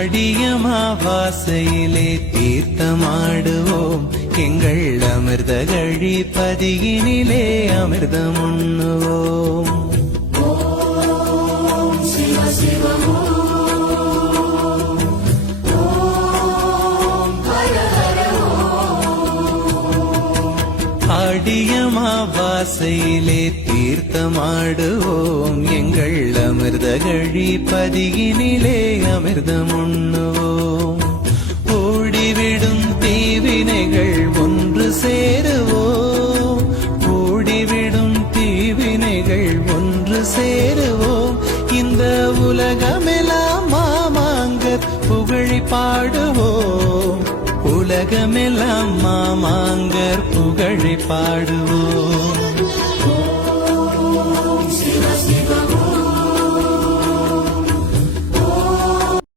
ஆடியமாவாசையிலே தீர்த்தமாடுவோம் எங்கள் அமிர்த கழிப்பதியினிலே அமிர்தம் உண்ணுவோம். ஆடியமாவாசையிலே தீர்த்தமாடுவோம் எங்கள் அமிர்த கழிப்பதியினிலே அமிர்தம் உண்ணுவோம். ஓடிவிடும் தீவினைகள் ஒன்று சேருவோம், ஓடிவிடும் தீவினைகள் ஒன்று சேருவோம். இந்த உலகமெல்லாம் மாமாங்கர் புகழி பாடுவோம், உலகமெல்லாம் மாமாங்கர் புகழி பாடுவோம்.